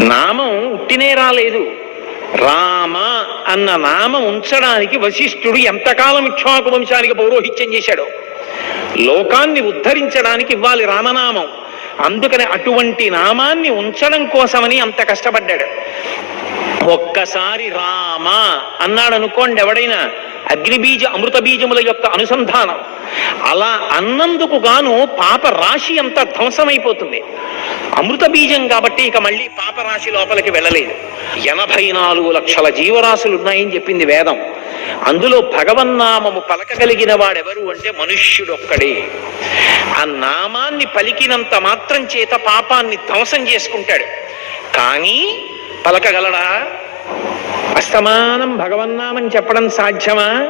నామం ఉట్టినే రాలేదు. రామ అన్న నామం ఉంచడానికి వశిష్ఠుడు ఎంతకాలం ఇక్ష్వాకు వంశానికి పౌరోహిత్యం చేశాడు. లోకాన్ని ఉద్ధరించడానికి ఇవ్వాలి రామనామం. అందుకని అటువంటి నామాన్ని ఉంచడం కోసమని అంత కష్టపడ్డాడు. ఒక్కసారి రామ అన్నాడు అనుకోండి ఎవడైనా అగ్నిబీజ అమృత బీజముల యొక్క అనుసంధానం. అలా అన్నందుకు గాను పాప రాశి అంతా ధ్వంసమైపోతుంది. అమృత బీజం కాబట్టి ఇక మళ్ళీ పాప రాశి లోపలికి వెళ్ళలేదు. ఎనభై నాలుగు లక్షల జీవరాశులు ఉన్నాయని చెప్పింది వేదం. అందులో భగవన్నామము పలకగలిగిన వాడెవరు అంటే మనుష్యుడొక్కడే. ఆ నామాన్ని పలికినంత మాత్రం చేత పాపాన్ని ధ్వంసం చేసుకుంటాడు. కానీ పలకగలడా? అస్తమానం భగవన్నామం చెప్పడం సాధ్యమా?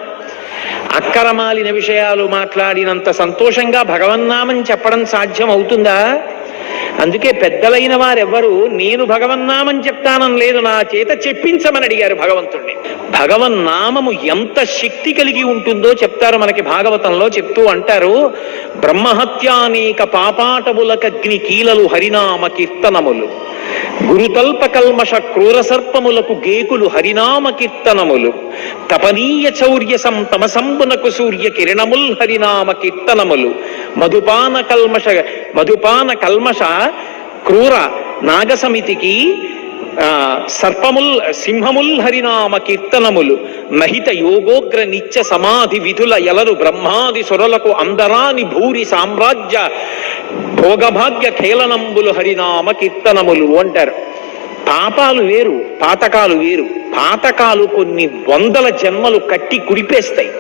అక్కరమాలిన విషయాలు మాట్లాడినంత సంతోషంగా భగవన్నామం చెప్పడం సాధ్యం అవుతుందా అందుకే పెద్దలైన వారెవ్వరు నేను భగవన్నామం చెప్తానం లేదు నా చేత చెప్పించమని అడిగారు భగవంతుణ్ణి. భగవన్నామము ఎంత శక్తి కలిగి ఉంటుందో చెప్తారు మనకి భాగవతంలో చెప్తూ అంటారు. బ్రహ్మహత్యానేక పాపాటములకగ్ని కీలలు హరినామ కీర్తనములు. గురుతల్ప కల్మష క్రూర సర్పములకు గేకులు హరినామ కీర్తనములు తపనీయ చౌర్య సంతమసంబునకు సూర్య కిరణముల్ హరినామ కీర్తనములు మధుపాన కల్మష మధుపాన కల్మష క్రూర నాగసమితికి సర్పముల్ సింహముల్ హరినామ కీర్తనములు మహిత యోగోగ్ర నిత్య సమాధి విధుల ఎలరు బ్రహ్మాది సురలకు అందరాని భూరి సామ్రాజ్య భోగభాగ్య కేలనంబులు హరినామ కీర్తనములు అంటారు. పాపాలు వేరు పాతకాలు వేరు. పాతకాలు కొన్ని వందల జన్మలు కట్టి కుడిపేస్తాయి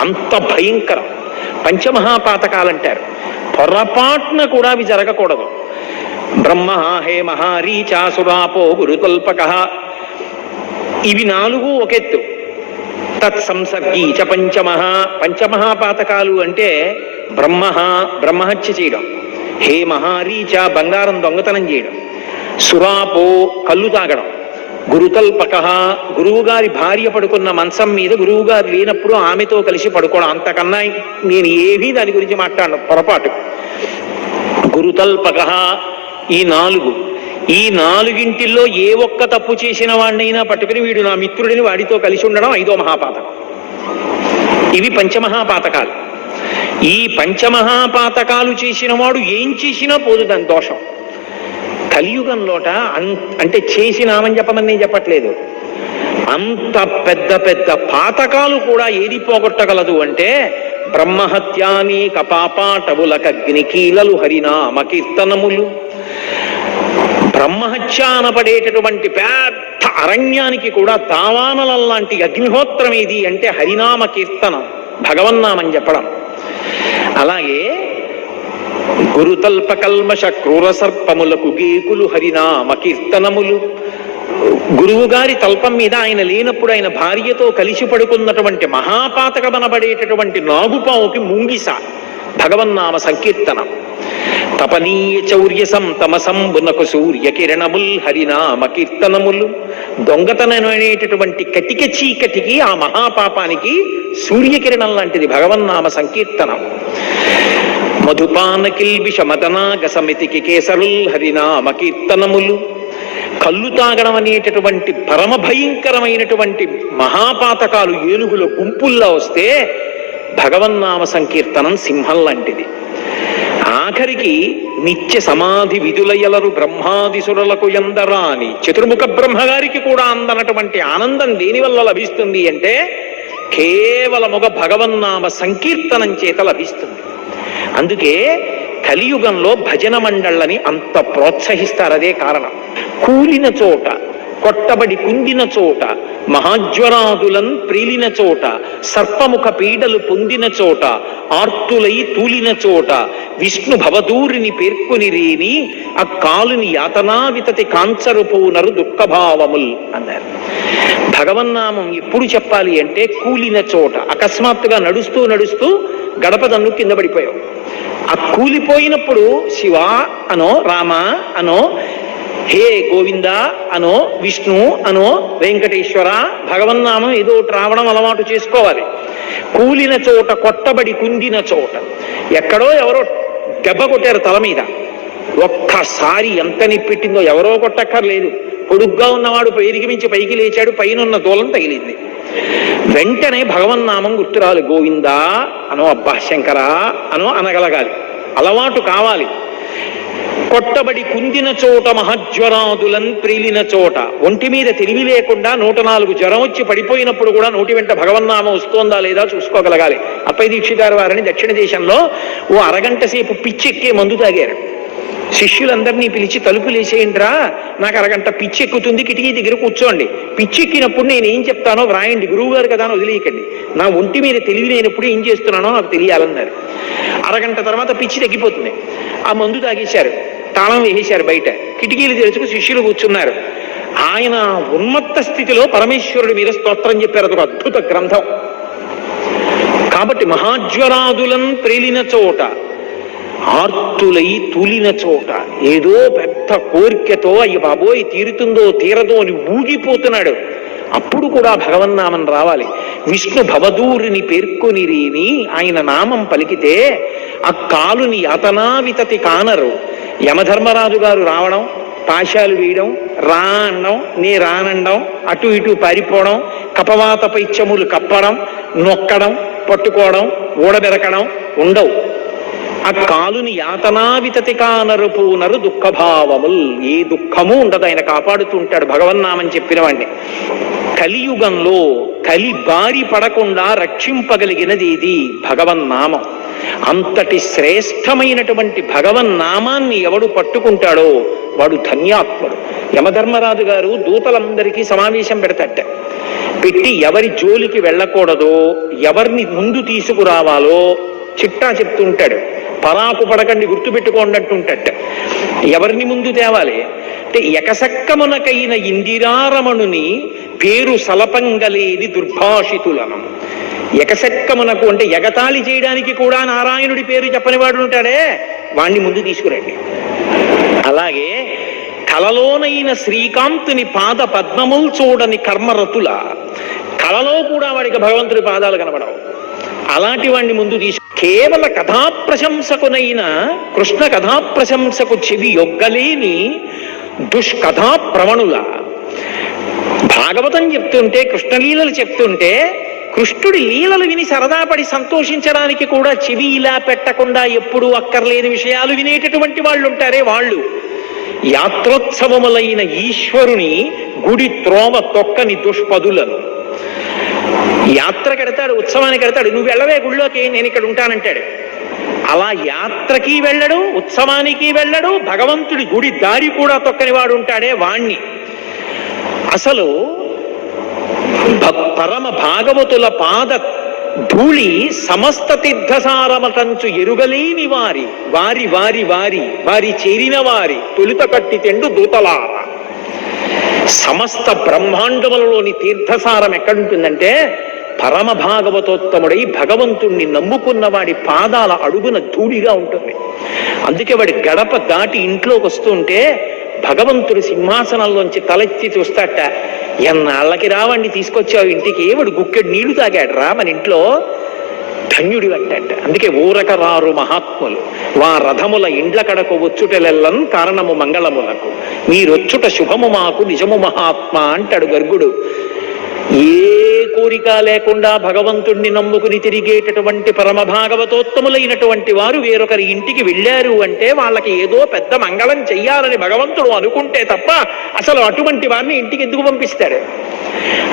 అంత భయంకరం. పంచమహాపాతకాలంటారు. పొరపాటున కూడా అవి జరగకూడదు. బ్రహ్మ హే మహారీచాసురాపో గురుతల్పక. ఇవి నాలుగు ఒకెత్తు. తత్సంసర్గీ చ పంచమహ పంచమహాపాతకాలు అంటే బ్రహ్మ బ్రహ్మహత్య చేయడం. హే మహారీచ బంగారం దొంగతనం చేయడం. సురాపో కళ్ళు తాగడం. గురుతల్పక. గురువుగారి భార్య పడుకున్న మంచం మీద గురువుగారు లేనప్పుడు ఆమెతో కలిసి పడుకోవడం. అంతకన్నా నేను ఏమీ దాని గురించి మాట్లాడను. పొరపాటు. గురుతల్పక. ఈ నాలుగు. ఈ నాలుగింటిల్లో ఏ ఒక్క తప్పు చేసిన వాడినైనా పట్టుకుని వీడు నా మిత్రుడిని వాడితో కలిసి ఉండడం ఐదో మహాపాతకం. ఇవి పంచమహాపాతకాలు. ఈ పంచమహాపాతకాలు చేసిన వాడు ఏం చేసినా పోదు దాని దోషం. కలియుగంలోట అన్- అంటే చేసినామని చెప్పమని నేను చెప్పట్లేదు. అంత పెద్ద పెద్ద పాతకాలు కూడా ఏది పోగొట్టగలదు అంటే బ్రహ్మహత్యాని పాపాటవులకగ్ని కీలలు హరినామ కీర్తనములు. బ్రహ్మహత్య అనబడేటటువంటి పెద్ద అరణ్యానికి కూడా తావానలల్లాంటి అగ్నిహోత్రం ఏది అంటే హరినామ కీర్తనం భగవన్నామని చెప్పడం. అలాగే గురుతల్ప కల్మష క్రూర సర్పములకు గేకులు హరినామ కీర్తనములు. గురువు గారి తల్పం మీద ఆయన లేనప్పుడు ఆయన భార్యతో కలిసి పడుకున్నటువంటి మహాపాతకమనబడేటటువంటి నాగుపావుకి ముంగిస భగవన్నామ సంకీర్తనం. తపనీయ చౌర్య సంతమసంబునకు సూర్య కిరణముల్ హరినామ కీర్తనములు దొంగతనం అనేటటువంటి కటిక చీకటికి ఆ మహాపాపానికి సూర్యకిరణం లాంటిది భగవన్నామ సంకీర్తనం. మధుపాన కిల్బిష మదనాగ కేసరుల్ హరినామ కీర్తనములు కళ్ళు తాగడం అనేటటువంటి పరమ భయంకరమైనటువంటి మహాపాతకాలు ఏనుగుల గుంపుల్లా వస్తే భగవన్నామ సంకీర్తనం సింహం లాంటిది. ఆఖరికి నిత్య సమాధి విధులయ్యలరు బ్రహ్మాదిసురులకు ఎందరాని చతుర్ముఖ బ్రహ్మగారికి కూడా అందనటువంటి ఆనందం దేనివల్ల లభిస్తుంది అంటే కేవలముగ భగవన్నామ సంకీర్తనం చేత లభిస్తుంది. అందుకే కలియుగంలో భజన మండళ్ళని అంత ప్రోత్సహిస్తారు. అదే కారణం. కూలిన చోట కొట్టబడి కుందిన చోట మహాజ్వరాదులన్ ప్రీలిన చోట సర్పముఖ పీడలు పొందిన చోట ఆర్తులై తూలిన చోట విష్ణు భవదూరిని పేర్కొని రేని ఆ కాలుని యాతనా వితతి కాంచరు దుఃఖభావముల్ అన్నారు. భగవన్నామం ఎప్పుడు చెప్పాలి అంటే కూలిన చోట అకస్మాత్తుగా నడుస్తూ నడుస్తూ గడప దన్ను కింద పడిపోయావు. ఆ కూలిపోయినప్పుడు శివ అనో రామ అనో హే గోవింద అనో విష్ణు అనో వెంకటేశ్వర భగవన్నామం ఏదో రావడం అలవాటు చేసుకోవాలి. కూలిన చోట కొట్టబడి కుందిన చోట. ఎక్కడో ఎవరో దెబ్బ కొట్టారు తల మీద. ఒక్కసారి ఎంత నిప్పెట్టిందో ఎవరో కొట్టక్కర్లేదు. పొడుగ్గా ఉన్నవాడు పైరికి మించి పైకి లేచాడు పైన ఉన్న దూలం తగిలింది. వెంటనే భగవన్నామం గుర్తురాలి గోవిందా అనో అబ్బా శంకరా అనో అనగలగాలి. అలవాటు కావాలి. కొట్టబడి కుందిన చోట మహజ్వరాదులన్ ప్రీలిన చోట. ఒంటి మీద తెలివి లేకుండా నూట నాలుగు జ్వరం వచ్చి పడిపోయినప్పుడు కూడా నోటి వెంట భగవన్నామం వస్తోందా లేదా చూసుకోగలగాలి. అప్పై దీక్షితారు వారిని దక్షిణ దేశంలో ఓ అరగంట సేపు పిచ్చెక్కే మందు తాగారు. శిష్యులందరినీ పిలిచి తలుపులు వేసేయండిరా నాకు అరగంట పిచ్చెక్కుతుంది కిటికీ దగ్గర కూర్చోండి. పిచ్చెక్కినప్పుడు నేను ఏం చెప్తానో వ్రాయండి గురువు గారు కదా అని వదిలేయకండి. నా ఒంటి మీద తెలివి లేనప్పుడు ఏం చేస్తున్నానో నాకు తెలియాలన్నారు. అరగంట తర్వాత పిచ్చి తగ్గిపోతుంది. ఆ మందు తాగేశారు. తాళం వేసేశారు బయట. కిటికీలు తెరుచుకు శిష్యులు కూర్చున్నారు. ఆయన ఉన్నత స్థితిలో పరమేశ్వరుడు మీద స్తోత్రం చెప్పారు. అదొక అద్భుత గ్రంథం. కాబట్టి మహాజ్వరాదులం ప్రేలిన చోట ఆర్తులై తూలిన చోట ఏదో పెద్ద కోరికతో అయ్య బాబోయ్ తీరుతుందో తీరదో అని ఊగిపోతున్నాడు. అప్పుడు కూడా భగవన్నామం రావాలి. విష్ణు భవదూరిని పేర్కొనిరీని ఆయన నామం పలికితే ఆ కాలుని అతనావితతి కానరు. యమధర్మరాజు గారు రావడం పాశాలు వేయడం రా అనడం నే రానండం అటు ఇటు పారిపోవడం కపవాత పైత్యములు కప్పడం నొక్కడం పట్టుకోవడం ఊడబెరకడం ఉండవు. ఆ కాలుని యాతనావితతి నరుపు నరు దుఃఖభావముల్. ఏ దుఃఖము ఉండదు ఆయన కాపాడుతూ ఉంటాడు భగవన్నామని చెప్పిన వాడిని కలియుగంలో కలి బారి పడకుండా రక్షింపగలిగినది ఇది భగవన్నామం అంతటి శ్రేష్టమైనటువంటి భగవన్నామాన్ని ఎవడు పట్టుకుంటాడో వాడు ధన్యాత్ముడు. యమధర్మరాజు గారు దూతలందరికీ సమావేశం పెడతట పెట్టి ఎవరి జోలికి వెళ్ళకూడదో ఎవరిని ముందు తీసుకురావాలో చిట్టా చెప్తుంటాడు. పరాకు పడకండి గుర్తుపెట్టుకోండి అంటుంటట ఎవరిని ముందు తేవాలి? అంటే ఎకసక్కమునకైన ఇందిరారమణుని పేరు సలపంగలేని దుర్భాషితులనం. ఎకసక్కమునకు అంటే ఎగతాళి చేయడానికి కూడా నారాయణుడి పేరు చెప్పని వాడు ఉంటాడే? వాణ్ణి ముందు తీసుకురండి. అలాగే కలలోనైన శ్రీకాంతుని పాద పద్మములు చూడని కర్మరతుల కలలో కూడా వాడికి భగవంతుడి పాదాలు కనబడవు. అలాంటి వాడిని ముందు తీసు కేవల కథాప్రశంసకునైన కృష్ణ కథాప్రశంసకు చెవి యొగ్గలేని దుష్కథా ప్రవణుల భాగవతం చెప్తుంటే కృష్ణలీలలు చెప్తుంటే కృష్ణుడి లీలలు విని సరదాపడి సంతోషించడానికి కూడా చెవి ఇలా పెట్టకుండా ఎప్పుడూ అక్కర్లేని విషయాలు వినేటటువంటి వాళ్ళు ఉంటారే వాళ్ళు. యాత్రోత్సవములైన ఈశ్వరుని గుడి త్రోవ తొక్కని దుష్పదులను. యాత్ర కడతాడు ఉత్సవానికి కడతాడు. నువ్వు వెళ్ళవే గుళ్ళోకి నేను ఇక్కడ ఉంటానంటాడు. అలా యాత్రకి వెళ్ళడు ఉత్సవానికి వెళ్ళడు భగవంతుడి గుడి దారి కూడా తొక్కని వాడు ఉంటాడే వాణ్ణి. అసలు పరమ భాగవతుల పాద ధూళి సమస్త తీర్థసారమటంచు ఎరుగలేని వారి వారి వారి వారి వారి చేరిన వారి తొలుత కట్టి తెండు దూతలార. సమస్త బ్రహ్మాండములలోని తీర్థసారం ఎక్కడుంటుందంటే పరమ భాగవతోత్తముడై భగవంతుణ్ణి నమ్ముకున్న వాడి పాదాల అడుగున ధూళిగా ఉంటుంది. అందుకే వాడి గడప దాటి ఇంట్లోకి వస్తుంటే భగవంతుడి సింహాసనంలోంచి తలెత్తి చూస్తాట ఎన్నాళ్ళకి రావండి తీసుకొచ్చావు ఇంటికి? వాడు గుక్కెడు నీళ్ళు తాగాడు రా మన ఇంట్లో ధన్యుడి అంటంట. అందుకే ఊరక రారు మహాత్ములు వా రథముల ఇండ్ల కడకు వచ్చుటలెల్లం కారణము మంగళములకు మీరొచ్చుట శుభము మాకు నిజము మహాత్మ అంటాడు గర్గుడు. ఏ కోరిక లేకుండా భగవంతుణ్ణి నమ్ముకుని తిరిగేటటువంటి పరమ భాగవతోత్తములైనటువంటి వారు వేరొకరి ఇంటికి వెళ్ళారు అంటే వాళ్ళకి ఏదో పెద్ద మంగళం చెయ్యాలని భగవంతుడు అనుకుంటే తప్ప అసలు అటువంటి వారిని ఇంటికి ఎందుకు పంపిస్తాడు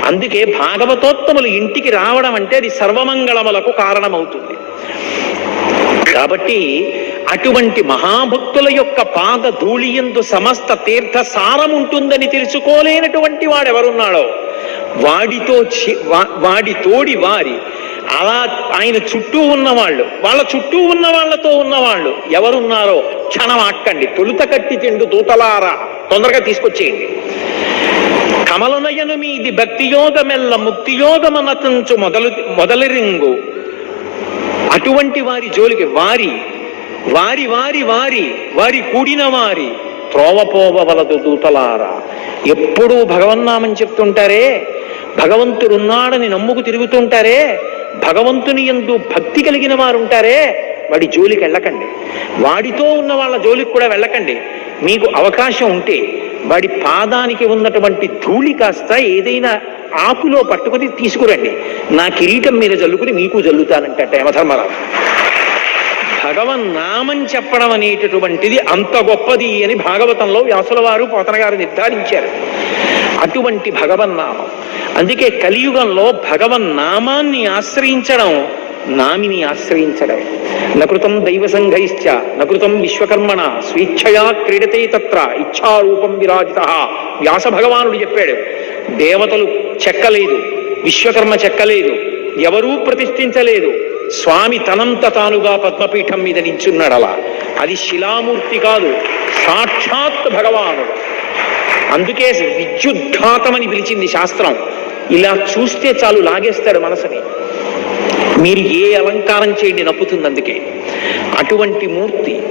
అందుకే భాగవతోత్తములు ఇంటికి రావడం అంటే అది సర్వమంగళములకు కారణమవుతుంది. కాబట్టి అటువంటి మహాభక్తుల యొక్క పాద ధూళియందు సమస్త తీర్థ సారం ఉంటుందని తెలుసుకోలేనటువంటి వాడెవరున్నాడో? వాడితో వాడి తోడి వారి. అలా ఆయన చుట్టూ ఉన్నవాళ్ళు వాళ్ళ చుట్టూ ఉన్న వాళ్ళతో ఉన్నవాళ్ళు ఎవరున్నారో క్షణం ఆక్కండి తొలుత కట్టి తిండు దూతలారా తొందరగా తీసుకొచ్చేయండి. కమలనయను మీది భక్తియోగమెల్ల ముక్తియోగమనతంచు ముక్తి మొదలు మొదలరింగు. అటువంటి వారి జోలికి వారి వారి వారి వారి వారి కూడిన వారి త్రోవపోవలదు దూతలారా. ఎప్పుడూ భగవన్నామని చెప్తుంటారే భగవంతుడున్నాడని నమ్ముకు తిరుగుతుంటారే భగవంతుని ఎందు భక్తి కలిగిన వారు ఉంటారే వాడి జోలికి వెళ్ళకండి. వాడితో ఉన్న వాళ్ళ జోలికి కూడా వెళ్ళకండి. మీకు అవకాశం ఉంటే వాడి పాదానికి ఉన్నటువంటి ధూళి కాస్త ఏదైనా ఆకులో పట్టుకుని తీసుకురండి. నా కిరీటం మీద జల్లుకుని మీకు జల్లుతానంటే యమధర్మరావు భగవన్నామం చెప్పడం అనేటటువంటిది అంత గొప్పది అని భాగవతంలో వ్యాసుల వారు పోతన గారు నిర్ధారించారు. అటువంటి భగవన్నామం. అందుకే కలియుగంలో భగవన్ నామాన్ని ఆశ్రయించడం నామిని ఆశ్రయించడం. నకృతం దైవ సంఘైశ్చ నకృతం విశ్వకర్మణ స్వేచ్ఛయా క్రీడతే తత్ర ఇచ్ఛారూపం విరాజిత. వ్యాస భగవానుడు చెప్పాడు దేవతలు చెక్కలేదు విశ్వకర్మ చెక్కలేదు ఎవరూ ప్రతిష్ఠించలేదు స్వామి తనంత తానుగా పద్మపీఠం మీద నించున్నాడు అలా అది శిలామూర్తి కాదు సాక్షాత్ భగవానుడు. అందుకే విద్యుద్ఘాతమని పిలిచింది శాస్త్రం. ఇలా చూస్తే చాలు లాగేస్తాడు మనసుని. మీరు ఏ అలంకారం చేయండి నప్పుతుంది అందుకే. అటువంటి మూర్తి